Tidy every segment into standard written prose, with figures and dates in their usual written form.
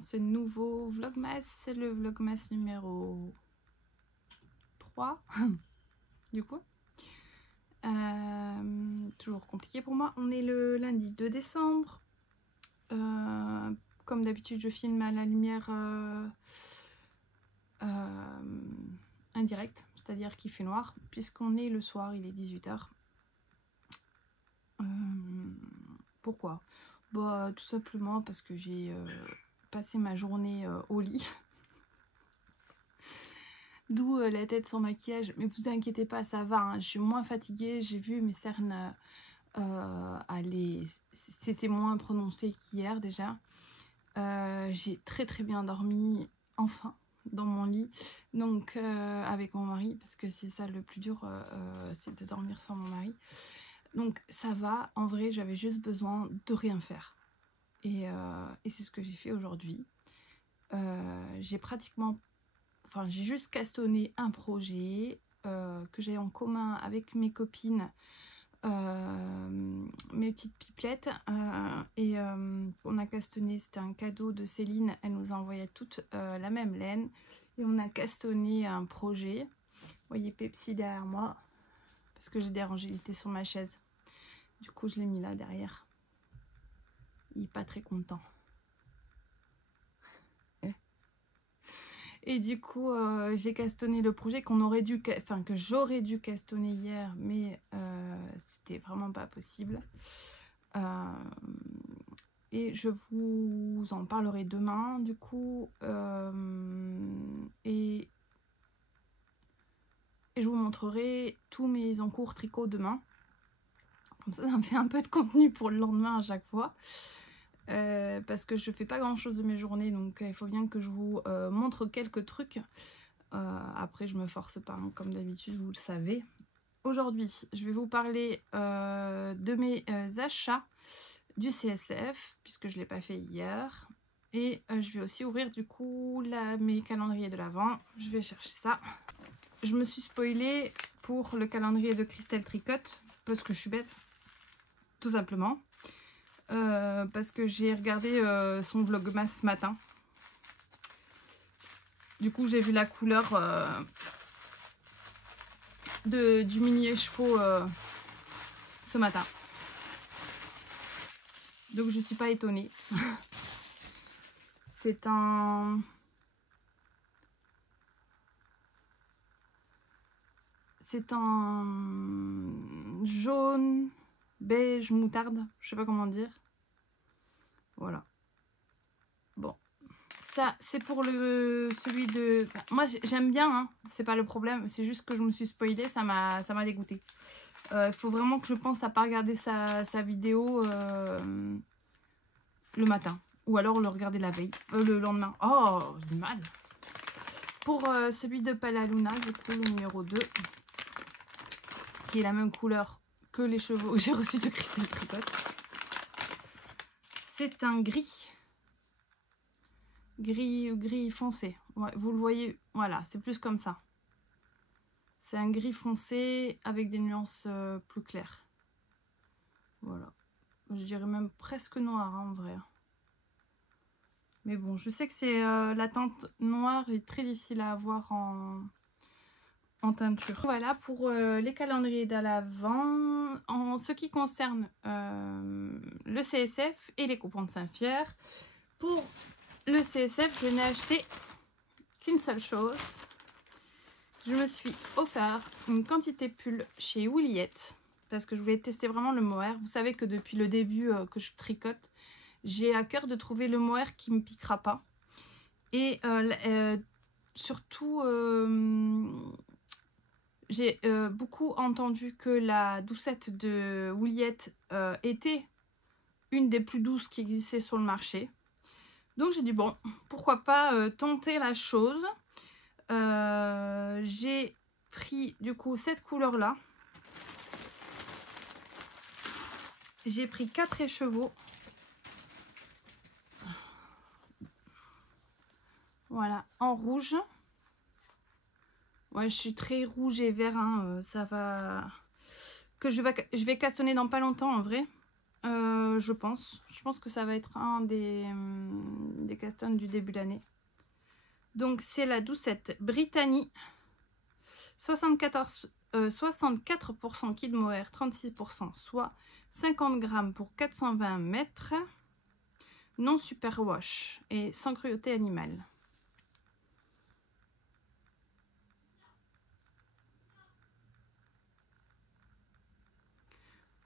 ce nouveau vlogmas, le vlogmas numéro 3 du coup. Toujours compliqué pour moi. On est le lundi 2 décembre. Comme d'habitude, je filme à la lumière indirecte, c'est-à-dire qu'il fait noir, puisqu'on est le soir, il est 18 h. Pourquoi? Bah, tout simplement parce que j'ai passé ma journée au lit. D'où la tête sans maquillage. Mais vous inquiétez pas, ça va, hein. Je suis moins fatiguée. J'ai vu mes cernes aller... C'était moins prononcé qu'hier déjà. J'ai très bien dormi, enfin, dans mon lit. Donc, avec mon mari, parce que c'est ça le plus dur, c'est de dormir sans mon mari. Donc, ça va. En vrai, j'avais juste besoin de rien faire. Et c'est ce que j'ai fait aujourd'hui. J'ai pratiquement... Enfin, j'ai juste castonné un projet que j'ai en commun avec mes copines, mes petites pipelettes. On a castonné, c'était un cadeau de Céline. Elle nous a envoyé toutes la même laine. Et on a castonné un projet. Vous voyez Pepsi derrière moi. Parce que j'ai dérangé, il était sur ma chaise. Du coup, je l'ai mis là derrière. Il n'est pas très content. Et du coup, j'ai castonné le projet qu'on aurait dû, enfin que j'aurais dû castonner hier, mais c'était vraiment pas possible. Et je vous en parlerai demain, du coup, et je vous montrerai tous mes encours tricot demain. Comme ça me fait un peu de contenu pour le lendemain à chaque fois. Parce que je fais pas grand chose de mes journées, donc il faut bien que je vous montre quelques trucs. Après je me force pas, hein, comme d'habitude, vous le savez. Aujourd'hui je vais vous parler de mes achats du CSF, puisque je l'ai pas fait hier. Et je vais aussi ouvrir du coup mes calendriers de l'Avent. Je vais chercher ça. Je me suis spoilée pour le calendrier de Christelle Tricotte, parce que je suis bête, tout simplement. Parce que j'ai regardé son vlogmas ce matin. Du coup, j'ai vu la couleur du mini écheveau ce matin. Donc, je suis pas étonnée. C'est un... C'est un jaune, beige, moutarde. Je sais pas comment dire. Voilà. Bon. Ça, c'est pour celui de... Moi, j'aime bien, hein. C'est pas le problème. C'est juste que je me suis spoilée, ça m'a dégoûté. Il faut vraiment que je pense à pas regarder sa vidéo le matin. Ou alors le regarder la veille. Le lendemain. Oh, j'ai mal. Pour celui de Palaluna, du coup, le numéro 2. Qui est la même couleur que les chevaux que j'ai reçus de Christelle Tricotte. C'est un gris. Gris foncé. Ouais, vous le voyez, voilà, c'est plus comme ça. C'est un gris foncé avec des nuances plus claires. Voilà. Je dirais même presque noir, hein, en vrai. Mais bon, je sais que c'est la teinte noire est très difficile à avoir en teinture. Voilà pour les calendriers de l'Avent. En ce qui concerne le CSF et les coupons de Saint-Fier. Pour le CSF, je n'ai acheté qu'une seule chose. Je me suis offert une quantité pull chez Ouliette parce que je voulais tester vraiment le mohair. Vous savez que depuis le début que je tricote, j'ai à cœur de trouver le mohair qui ne me piquera pas. Et surtout, j'ai beaucoup entendu que la doucette de Ouliette était une des plus douces qui existait sur le marché. Donc j'ai dit bon, pourquoi pas tenter la chose. J'ai pris du coup cette couleur là. J'ai pris 4 écheveaux. Voilà, en rouge. Ouais, je suis très rouge et vert, hein, ça va... Que je vais castonner dans pas longtemps en vrai. je pense. Je pense que ça va être un des castons du début d'année. Donc c'est la doucette Brittany. 64% Kid Mohair, 36%, soit 50 grammes pour 420 mètres. Non superwash et sans cruauté animale.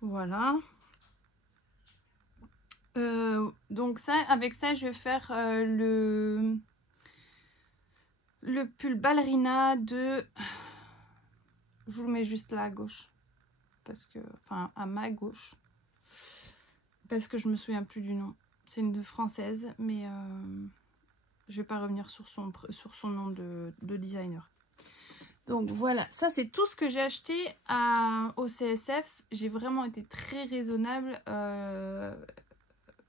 Voilà. Donc ça, avec ça, je vais faire le pull ballerina de... Je vous le mets juste là à gauche. Parce que... Enfin, à ma gauche. Parce que je me souviens plus du nom. C'est une française, mais je vais pas revenir sur son nom de designer. Donc voilà, ça c'est tout ce que j'ai acheté au CSF. J'ai vraiment été très raisonnable.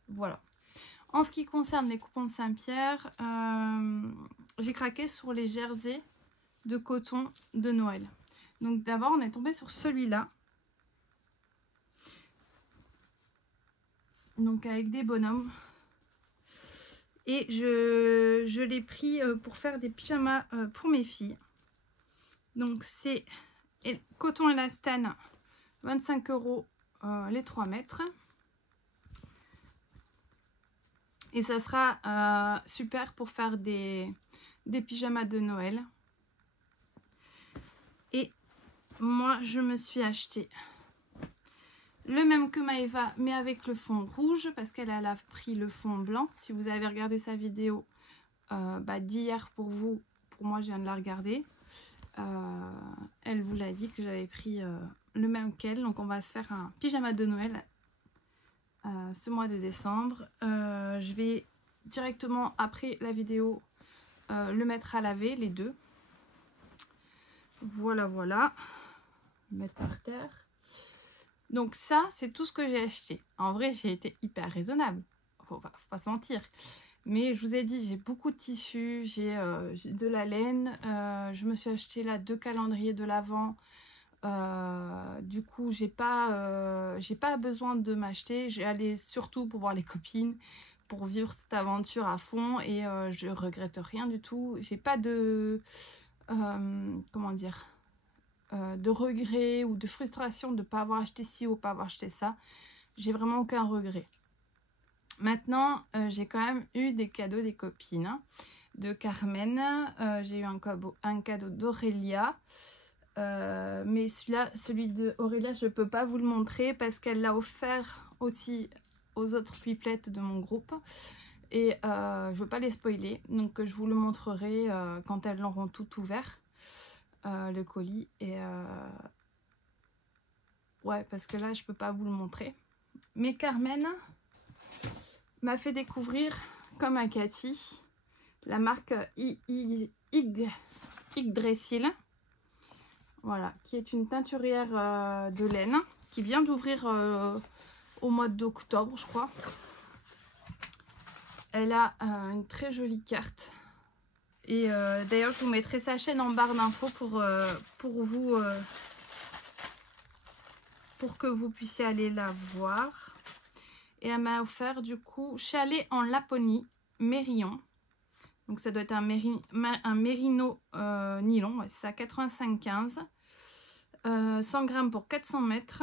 Voilà. En ce qui concerne les coupons de Saint-Pierre, j'ai craqué sur les jerseys de coton de Noël. Donc d'abord on est tombé sur celui-là. Donc avec des bonhommes. Et je l'ai pris pour faire des pyjamas pour mes filles. Donc c'est coton élastane, 25 € les 3 mètres. Et ça sera super pour faire des pyjamas de Noël. Et moi, je me suis acheté le même que Maëva, mais avec le fond rouge, parce qu'elle a pris le fond blanc. Si vous avez regardé sa vidéo d'hier pour vous, pour moi, je viens de la regarder. Elle vous l'a dit que j'avais pris le même qu'elle. Donc, on va se faire un pyjama de Noël ce mois de décembre. Je vais directement après la vidéo le mettre à laver, les deux. Voilà, voilà. Mettre par terre. Donc ça, c'est tout ce que j'ai acheté. En vrai, j'ai été hyper raisonnable. Faut pas se mentir. Mais je vous ai dit, j'ai beaucoup de tissus, j'ai de la laine. Je me suis acheté là 2 calendriers de l'Avent. Du coup, j'ai pas besoin de m'acheter. J'ai allé surtout pour voir les copines, pour vivre cette aventure à fond. Et je regrette rien du tout. J'ai pas de... comment dire, de regret ou de frustration de ne pas avoir acheté ci ou pas avoir acheté ça. J'ai vraiment aucun regret. Maintenant, j'ai quand même eu des cadeaux des copines. Hein, de Carmen, j'ai eu un cadeau d'Aurélia. Mais celui d'Aurélia, je ne peux pas vous le montrer parce qu'elle l'a offert aussi aux autres pipelettes de mon groupe. Et je ne veux pas les spoiler. Donc je vous le montrerai quand elles l'auront tout ouvert. Le colis et ouais, parce que là je peux pas vous le montrer, mais Carmen m'a fait découvrir, comme à Cathy, la marque Yggdrasil, voilà, qui est une teinturière de laine qui vient d'ouvrir au mois d'octobre, je crois. Elle a une très jolie carte. Et d'ailleurs, je vous mettrai sa chaîne en barre d'infos pour vous, pour que vous puissiez aller la voir. Et elle m'a offert du coup chalet en Laponie, Mérillon. Donc ça doit être un mérino nylon, ouais, c'est ça, 85,15. 100 grammes pour 400 mètres.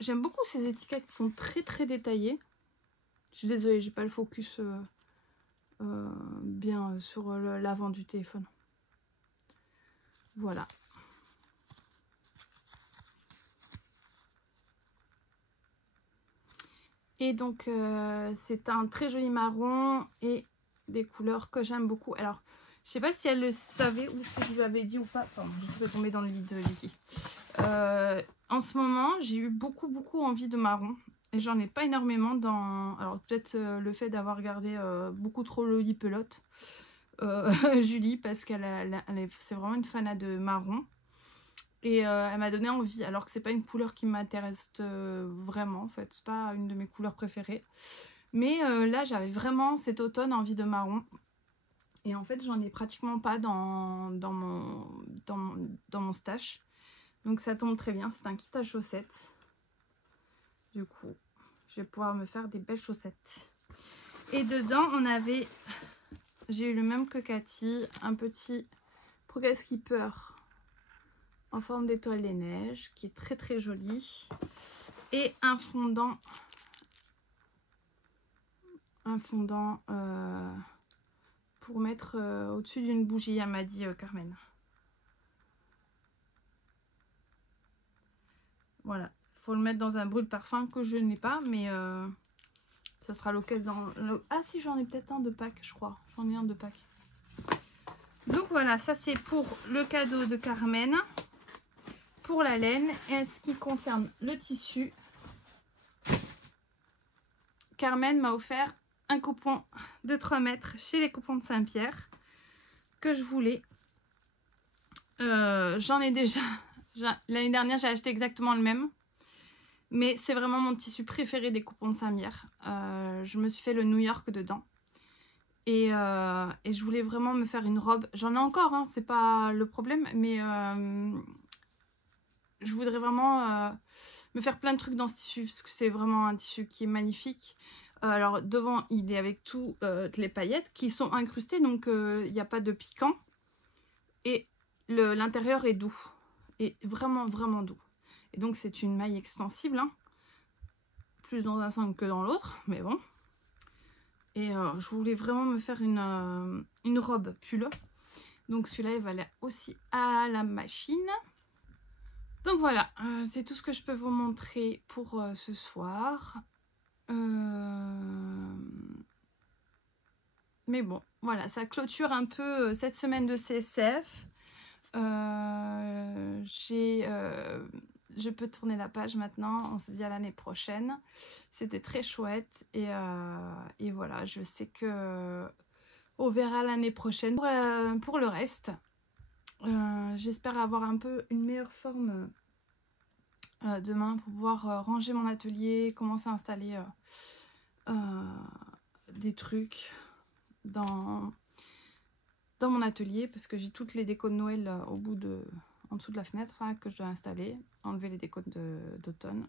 J'aime beaucoup ces étiquettes, sont très très détaillées. Je suis désolée, j'ai pas le focus bien sur l'avant du téléphone. Voilà. Et donc c'est un très joli marron et des couleurs que j'aime beaucoup. Alors je sais pas si elle le savait ou si je lui avais dit ou pas. Pardon, je vais tomber dans le lit de Vicky. En ce moment j'ai eu beaucoup envie de marron. Et j'en ai pas énormément dans... Alors peut-être le fait d'avoir regardé beaucoup trop Loli Pelote. Julie, parce qu'elle c'est vraiment une fanat de marron. Et elle m'a donné envie, alors que c'est pas une couleur qui m'intéresse vraiment, en fait. C'est pas une de mes couleurs préférées. Mais là, j'avais vraiment cet automne envie de marron. Et en fait, j'en ai pratiquement pas dans mon stash. Donc ça tombe très bien, c'est un kit à chaussettes. Du coup, je vais pouvoir me faire des belles chaussettes. Et dedans, on avait, j'ai eu le même que Cathy, un petit Progress Keeper en forme d'étoile des neiges, qui est très très joli. Et un fondant pour mettre au-dessus d'une bougie, elle m'a dit Carmen. Voilà, il faut le mettre dans un brûle-parfum que je n'ai pas, mais ça sera l'occasion. Ah si, j'en ai peut-être un de Pâques, je crois. J'en ai un de Pâques. Donc voilà, ça c'est pour le cadeau de Carmen, pour la laine. Et en ce qui concerne le tissu, Carmen m'a offert un coupon de 3 mètres chez les coupons de Saint-Pierre que je voulais. J'en ai déjà. L'année dernière, j'ai acheté exactement le même. Mais c'est vraiment mon tissu préféré des coupons de Saint-Pierre. Je me suis fait le New York dedans. Et je voulais vraiment me faire une robe. J'en ai encore, hein, c'est pas le problème. Mais je voudrais vraiment me faire plein de trucs dans ce tissu. Parce que c'est vraiment un tissu qui est magnifique. Alors devant, il est avec toutes les paillettes qui sont incrustées. Donc il n'y a pas de piquant. Et l'intérieur est doux. Et vraiment, vraiment doux. Et donc c'est une maille extensible, hein. Plus dans un sens que dans l'autre, mais bon. Et je voulais vraiment me faire une robe pull. Donc celui-là, il va aller aussi à la machine. Donc voilà, c'est tout ce que je peux vous montrer pour ce soir. Mais bon, voilà, ça clôture un peu cette semaine de CSF. Je peux tourner la page maintenant. On se dit à l'année prochaine. C'était très chouette et voilà, je sais que on verra l'année prochaine pour le reste. J'espère avoir un peu une meilleure forme demain pour pouvoir ranger mon atelier, commencer à installer des trucs dans mon atelier parce que j'ai toutes les décos de Noël en dessous de la fenêtre là, que je dois installer, enlever les décos d'automne.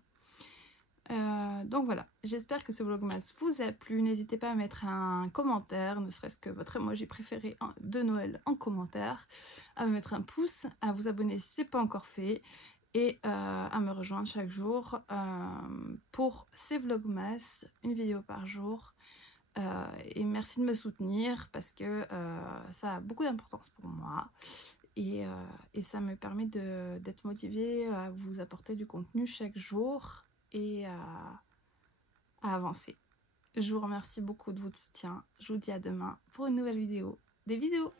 Donc voilà, j'espère que ce vlogmas vous a plu. N'hésitez pas à mettre un commentaire, ne serait-ce que votre emoji préféré de Noël en commentaire, à me mettre un pouce, à vous abonner si ce n'est pas encore fait et à me rejoindre chaque jour pour ces vlogmas, une vidéo par jour. Et merci de me soutenir parce que ça a beaucoup d'importance pour moi et ça me permet d'être motivée à vous apporter du contenu chaque jour et à avancer. Je vous remercie beaucoup de votre soutien. Je vous dis à demain pour une nouvelle vidéo. Des vidéos!